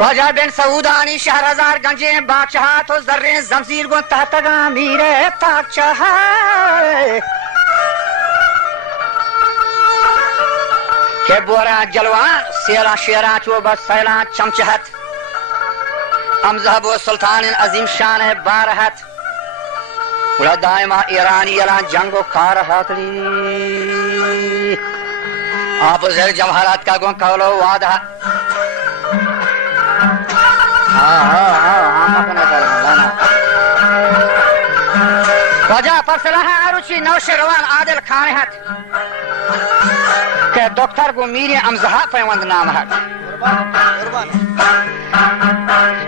वजह बिन सऊदानी शहरजार गंजे बादशाह तो जर्रे जमजीर गो तहतगा मीरे ताकशाह के बोरा जलवा सेला शेरा चो बस सैला चमचहत अमजहब सुल्तान अजीम शान है बारहत उड़ा दायमा ईरानी अला जंगो कारहतली आप जर जवाहरात का गो कौलो वादा वजह पर सलाह अरुचि नौशेरवान आदिल खान है के डॉक्टर को मीरे अमजहा पैवंद नाम है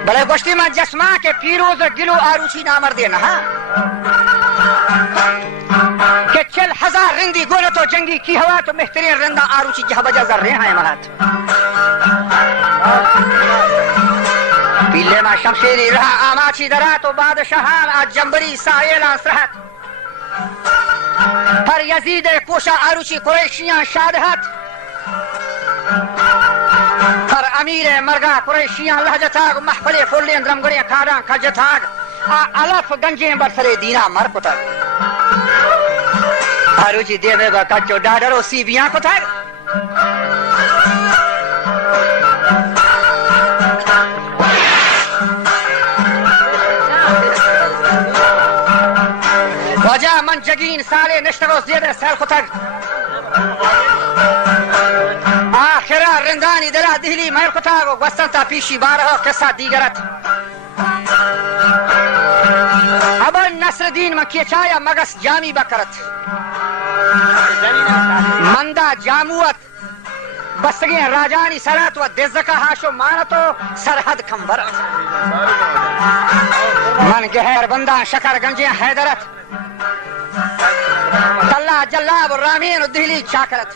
भले गोश्ती में जस्मा के पीरोज गिलो आरुचि नामर देना के 4000 रिंदी गोले तो जंगी की हवा तो बेहतरीन रिंदा आरुचि जहाँ बजा जर रहे हैं महत पीले में शमशेरी रहा आमाची दरा तो बादशाहान आज जंबरी सायला सरहत पर यजीद कोशा आरुचि कुरैशियां शादहत पर अमीर मरगा कुरैशियां लहजताग महफले फुल्ले द्रमगड़े खाड़ा खजताग अलफ गंजे बरसरे दीना मर पुतर आरुचि देवे बच्चो डाडरो सीबियां पुतर वजह मन जगीन साले निश्तरो ज़्यादा सैल खुतग आखिरा रिंदानी दरा दिहली मैल खुतग वसंता पीशी बारह किस्सा दीगरत अब नसरुद्दीन में केचाया मगस जामी बकरत मंदा जामुअत बसगे राजानी सरत व दिज़का हाशो मानतो सरहद खंबरत मन गहर बंदा शकर गंजे हैदरत तल्ला जल्लाब रामीन दिल्ली चाकरत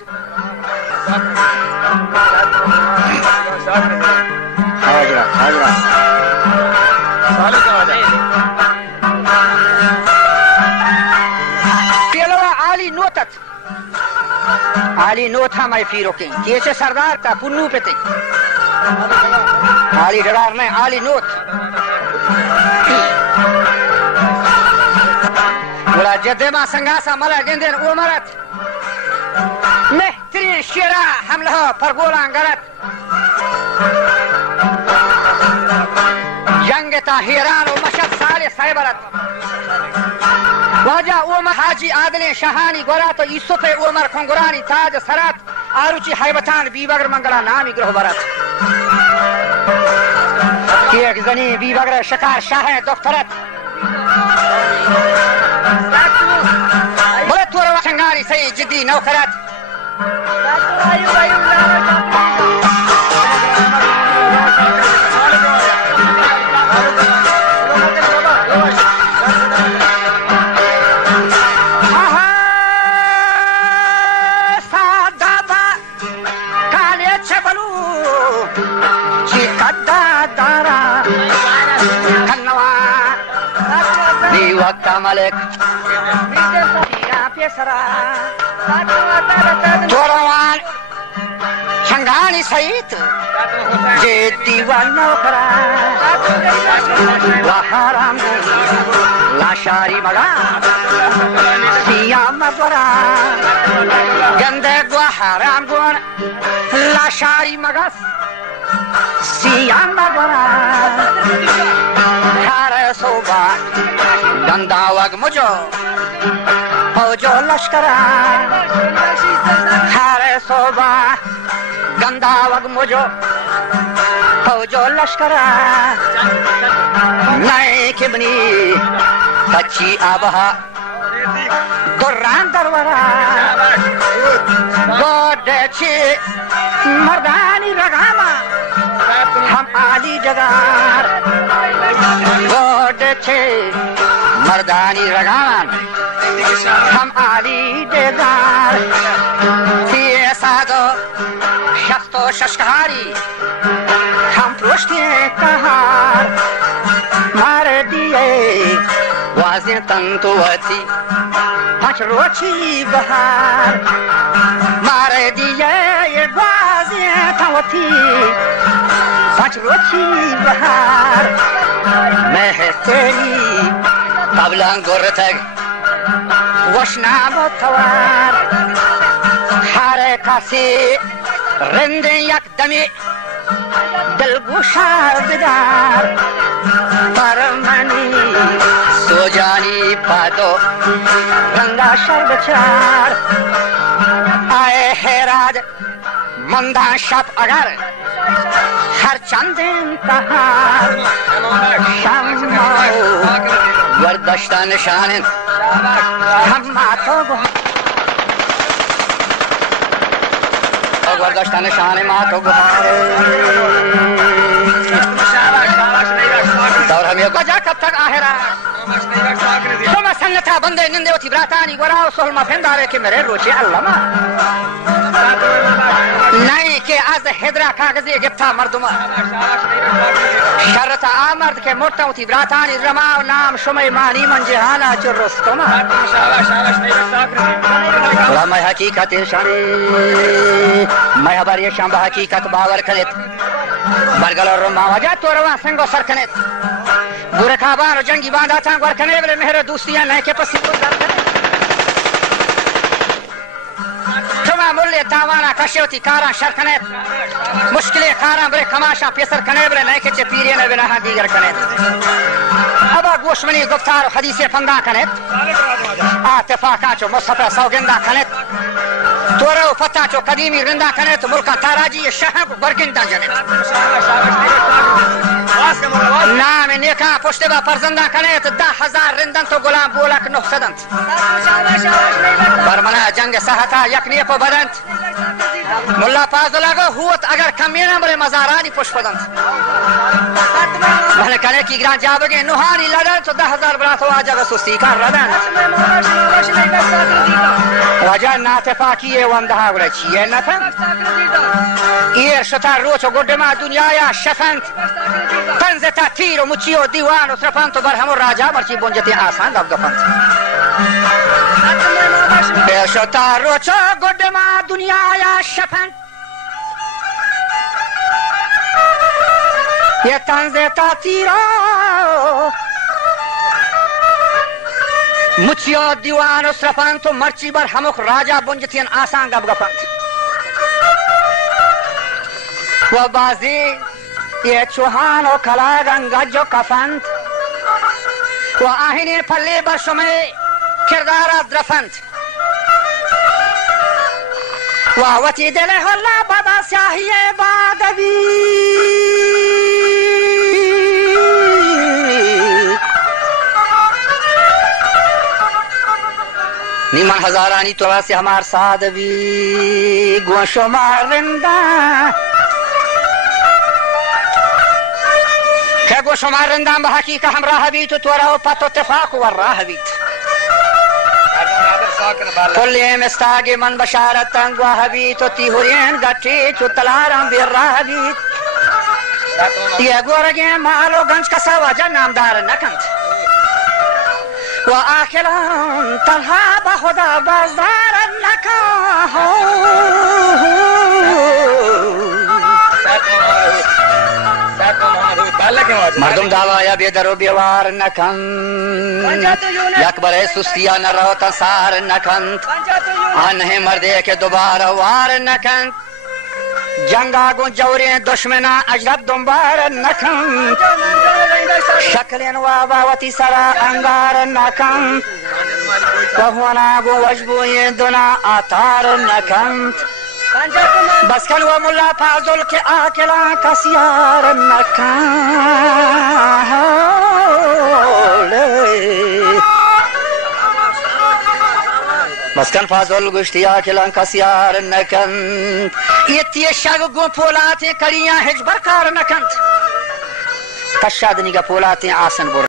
आली नोतत आली नोथा मैं फिरो के कैसे सरदार का पुन्नू पे आली डरार में आली नोत बोला जद्देमा संगासा मला गेंदेन उमरत मेहतरीन शेरा हमला पर गोला गलत जंग ता हिरान और मशद साले साइबरत वजह उमर हाजी आदले शहानी गोरा तो यूसुफ उमर खंगुरानी ताज सरत आरुचि हैबतान बीबगर मंगला नामी ग्रह बरत कि एक जनी बीबगर शकार शाह दफ्तरत बोले तोरा संगारी सही जिद्दी नौकरत मलिक जोरवान संगानी सहित जे दीवान नौकरा वहाराम लाशारी मगा सिया मगरा गंदे वहाराम गुण लाशारी मगस सिया मगरा खारे सोबा गंदावग मुझो फौजो लश्करा खारे सोबा गंदावग मुझो फौजो लश्करा नए किबनी कच्ची आबहा गुर्रान दरवरा गोडे छी मर्दानी रगामा हम आली जगार गोडे छी मर्दानी रगान हम आली जगार फिर सादो शस्तो शशकारी हम प्रोष्टे कहार मार दिए वाज़े तंतुवती पचरोची बहार मार दिए वाज़े होती पाँच रोची बहार मैं है तेरी तबलांग गोरथग वशना बतवार हारे कासी रिंदे यकदमी दिलगुशा बिदार परमनी सोजानी पादो रंगा शर्बचार आए हैराज मंदा शब अगर हर चंद इंतहार गर्दश्ता निशान हम मातो गर्दश्ता निशान मातो दौर हमें गजा कब तक आहेरा तुम संगता बंदे निंदे उठी ब्रातानी वराव सोहल फेंदारे के मेरे रोचे अल्लामा नहीं के आज हैदरा कागज़े गिफ्ता मर्दुमा शरत आमर्द के मोटा उठी ब्रातानी रमाव नाम शुमे मानी मन जहाना चुरस्तुमा मैं हकीकत शानी मैं हबर ये शाम हकीकत बावर कनेत बरगल और रमा वजह तो रवा संगो सर कनेत बुरे खाबान और जंगी बांधा था वर कने बले मेरे दोस्तियां नहीं के पसी को दर कने तुमा मुल्ले तावाना कशोती कारा शर कनेत मुश्किलें कारा बरे कमाशा पेसर कने बले नहीं के चे पीरे ने बिना दीगर कनेत अब गोशमनी गुफ्तार हदीसे फंदा कनेत आतिफाका चो मुसफा सौगंदा कनेत तोरो फता चो कदीमी रिंदा कनेत मुल्का ताराजी शहब बरकिंदा जनेत नाम नेका पुष्टबा परजंदा कनेत 10,000 रिंदन तो गुलाम बोलक 900 बरमना जंग सहता यकने को बदंत मुल्ला पाजलागो हुत अगर कमीना बरे मजारानी पुष्पदंत भले कने की ग्रां जाबगे नुहानी लड़न तो 10,000 बरा तो आजा सुस्ती का रदन वजह नातफा किए वंदहा गुरे छिए नथन ईर शता रोचो गुडमा दुनिया या शफंत तंजता तीरो मुचियो दीवान उसरफंत बरहम राजा मर्ची बुंजते आसान दब दफंत बेशता रोचो गुडमा दुनिया या शफंत ये तंजता तीरो मुचियो दीवान उसरफंत मर्ची बरहम राजा बुंजते आसान दब दफंत वो बाजी ये चौहान और कला रंगा जो कफंत वो आहिने फले बरसों में किरदारा द्रफंत वो वची दिले होला बाबा शाहिए बादवी निमन हजारानी तोरा से हमार सादवी गोशो मारिंदा गो शुमार रंदाम बहाकी का हमरा हबीत तोरा पतो तफाक वर्रा हबीत कुल्ले मस्तागे मन बशारत तंगवा हबीत तिहुरेन गठी चुतलाराम बिर्रा हबीत ये गोरगे मालो गंज का सवाजा नामदार नकंत वो आखिरन तलहा बहुदा बाजार नका हो मर्दुम दावा या बेदरो बेवार नखन यकबर सुस्तिया न रहो तसार नखंत अनहे मर्दे के दोबारा वार नखंत जंगा गो जौरे दुश्मना अजरब दुम्बार नखंत शक्लेन वावती सरा अंगार नखंत बहुना गो वजबो ये दुना आतार नखंत बसकन वो मुल्ला फाजुल के आकिला कसियार नखन बसकन फाजुल गुश्ती आकिला कसियार नखन ये तिये शग गो पोलाते करियां हिजबर कार नखंत कशादनी का पोलाते आसन बोर